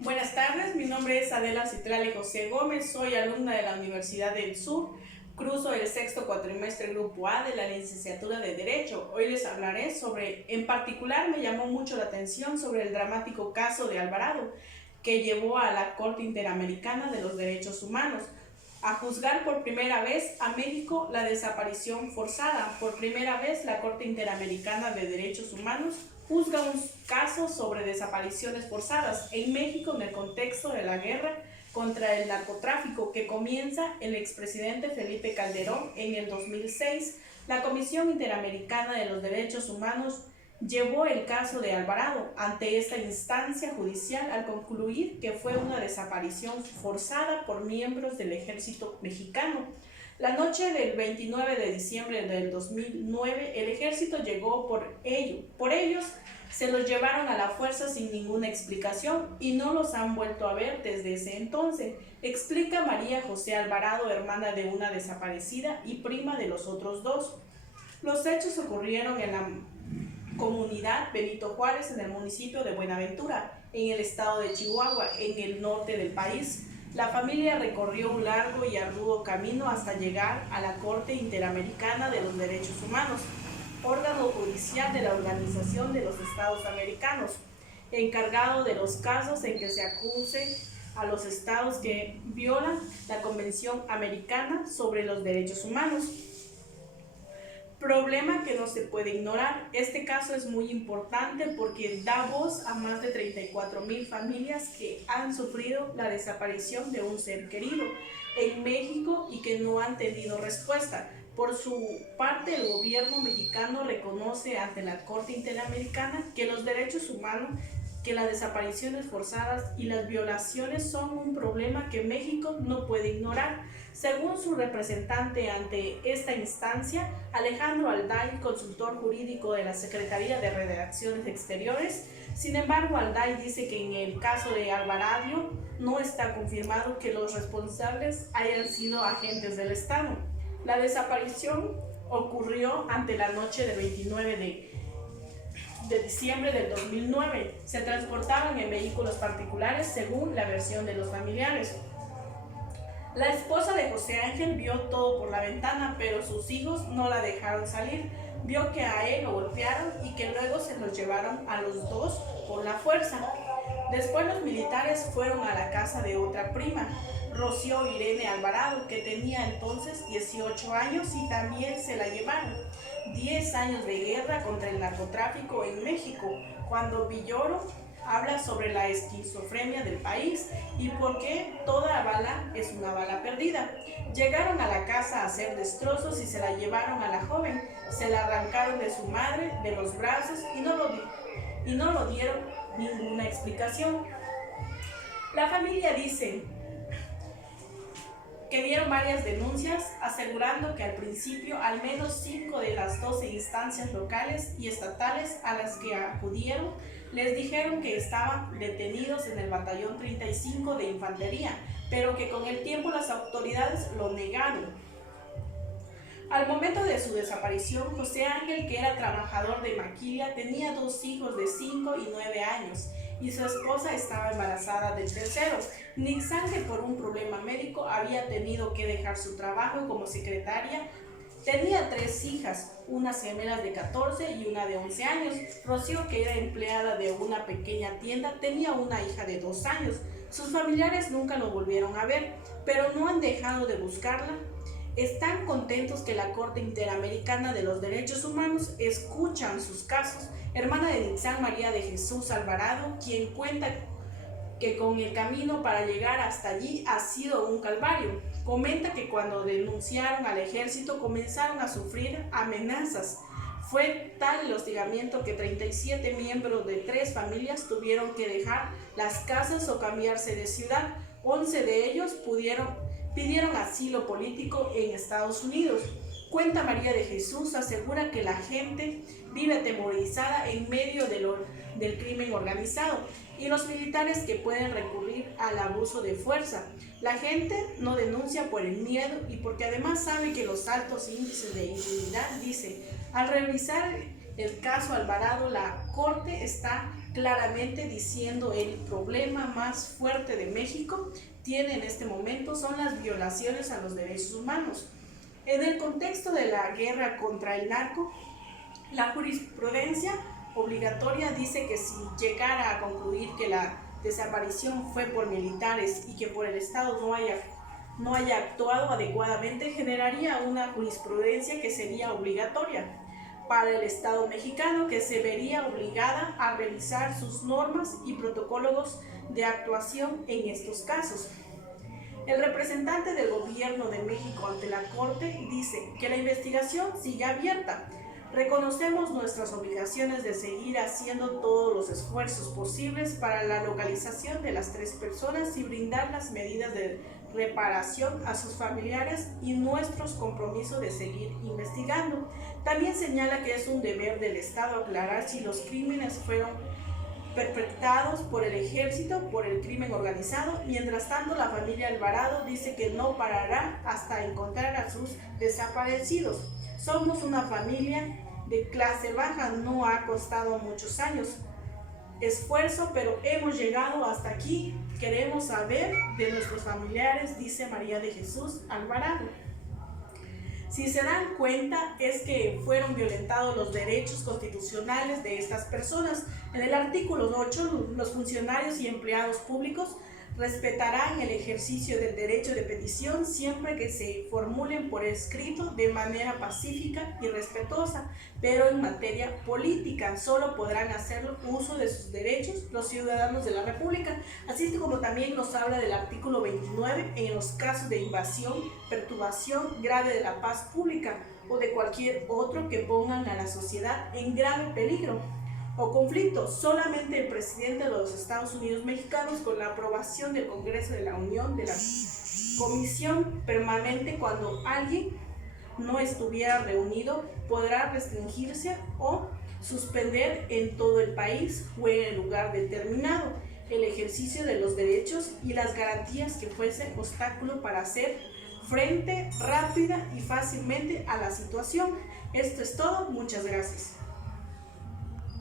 Buenas tardes, mi nombre es Adela Citrale José Gómez, soy alumna de la Universidad del Sur, curso el sexto cuatrimestre Grupo A de la licenciatura de Derecho. Hoy les hablaré en particular me llamó mucho la atención sobre el dramático caso de Alvarado, que llevó a la Corte Interamericana de los Derechos Humanos a juzgar por primera vez a México la desaparición forzada. Por primera vez la Corte Interamericana de Derechos Humanos juzga un caso sobre desapariciones forzadas en México en el contexto de la guerra contra el narcotráfico que comienza el expresidente Felipe Calderón en el 2006. La Comisión Interamericana de los Derechos Humanos llevó el caso de Alvarado ante esta instancia judicial al concluir que fue una desaparición forzada por miembros del ejército mexicano. La noche del 29 de diciembre del 2009, el ejército llegó por ellos, se los llevaron a la fuerza sin ninguna explicación y no los han vuelto a ver desde ese entonces, explica María José Alvarado, hermana de una desaparecida y prima de los otros dos. Los hechos ocurrieron en la comunidad Benito Juárez, en el municipio de Buenaventura, en el estado de Chihuahua, en el norte del país. La familia recorrió un largo y arduo camino hasta llegar a la Corte Interamericana de los Derechos Humanos, órgano judicial de la Organización de los Estados Americanos, encargado de los casos en que se acuse a los estados que violan la Convención Americana sobre los Derechos Humanos. Problema que no se puede ignorar. Este caso es muy importante porque da voz a más de 34,000 familias que han sufrido la desaparición de un ser querido en México y que no han tenido respuesta. Por su parte, el gobierno mexicano reconoce ante la Corte Interamericana que los derechos humanos, que las desapariciones forzadas y las violaciones son un problema que México no puede ignorar. Según su representante ante esta instancia, Alejandro Alday, consultor jurídico de la Secretaría de Relaciones Exteriores, sin embargo, Alday dice que en el caso de Alvarado no está confirmado que los responsables hayan sido agentes del Estado. La desaparición ocurrió ante la noche del 29 de diciembre del 2009. Se transportaban en vehículos particulares según la versión de los familiares. La esposa de José Ángel vio todo por la ventana, pero sus hijos no la dejaron salir. Vio que a él lo golpearon y que luego se los llevaron a los dos por la fuerza. Después los militares fueron a la casa de otra prima, Rocío Irene Alvarado, que tenía entonces 18 años y también se la llevaron. 10 años de guerra contra el narcotráfico en México, cuando Villoro habla sobre la esquizofrenia del país y por qué toda bala es una bala perdida. Llegaron a la casa a hacer destrozos y se la llevaron a la joven, se la arrancaron de su madre, de los brazos y no lo dieron ninguna explicación. La familia dice que dieron varias denuncias, asegurando que al principio al menos 5 de las 12 instancias locales y estatales a las que acudieron les dijeron que estaban detenidos en el batallón 35 de infantería, pero que con el tiempo las autoridades lo negaron. Al momento de su desaparición, José Ángel, que era trabajador de maquila, tenía 2 hijos de 5 y 9 años y su esposa estaba embarazada del tercero. Nixan, que por un problema médico había tenido que dejar su trabajo como secretaria, tenía 3 hijas, unas gemelas de 14 y una de 11 años. Rocío, que era empleada de una pequeña tienda, tenía una hija de 2 años. Sus familiares nunca lo volvieron a ver, pero no han dejado de buscarla. Están contentos que la Corte Interamericana de los Derechos Humanos escuchan sus casos. Hermana de Nixan, María de Jesús Alvarado, quien cuenta que con el camino para llegar hasta allí ha sido un calvario. Comenta que cuando denunciaron al ejército comenzaron a sufrir amenazas. Fue tal el hostigamiento que 37 miembros de 3 familias tuvieron que dejar las casas o cambiarse de ciudad. 11 de ellos pidieron asilo político en Estados Unidos. Cuenta María de Jesús, asegura que la gente vive atemorizada en medio del crimen organizado y los militares que pueden recurrir al abuso de fuerza. La gente no denuncia por el miedo y porque además sabe que los altos índices de impunidad, dice. Al revisar el caso Alvarado, la Corte está claramente diciendo el problema más fuerte de México tiene en este momento son las violaciones a los derechos humanos. En el contexto de la guerra contra el narco, la jurisprudencia obligatoria dice que si llegara a concluir que la desaparición fue por militares y que por el Estado no haya actuado adecuadamente, generaría una jurisprudencia que sería obligatoria para el Estado mexicano, que se vería obligada a revisar sus normas y protocolos de actuación en estos casos. El representante del gobierno de México ante la Corte dice que la investigación sigue abierta. Reconocemos nuestras obligaciones de seguir haciendo todos los esfuerzos posibles para la localización de las 3 personas y brindar las medidas de reparación a sus familiares y nuestros compromisos de seguir investigando. También señala que es un deber del Estado aclarar si los crímenes fueron perpetrados por el ejército, por el crimen organizado. Mientras tanto, la familia Alvarado dice que no parará hasta encontrar a sus desaparecidos. Somos una familia de clase baja, no ha costado muchos años esfuerzo, pero hemos llegado hasta aquí. Queremos saber de nuestros familiares, dice María de Jesús Alvarado. Si se dan cuenta, es que fueron violentados los derechos constitucionales de estas personas. En el artículo 8, los funcionarios y empleados públicos respetarán el ejercicio del derecho de petición siempre que se formulen por escrito de manera pacífica y respetuosa, pero en materia política solo podrán hacer uso de sus derechos los ciudadanos de la República, así como también nos habla del artículo 29 en los casos de invasión, perturbación grave de la paz pública o de cualquier otro que pongan a la sociedad en grave peligro o conflicto. Solamente el presidente de los Estados Unidos mexicanos, con la aprobación del Congreso de la Unión, de la Comisión Permanente, cuando alguien no estuviera reunido, podrá restringirse o suspender en todo el país o en el lugar determinado el ejercicio de los derechos y las garantías que fuesen obstáculo para hacer frente rápida y fácilmente a la situación. Esto es todo. Muchas gracias.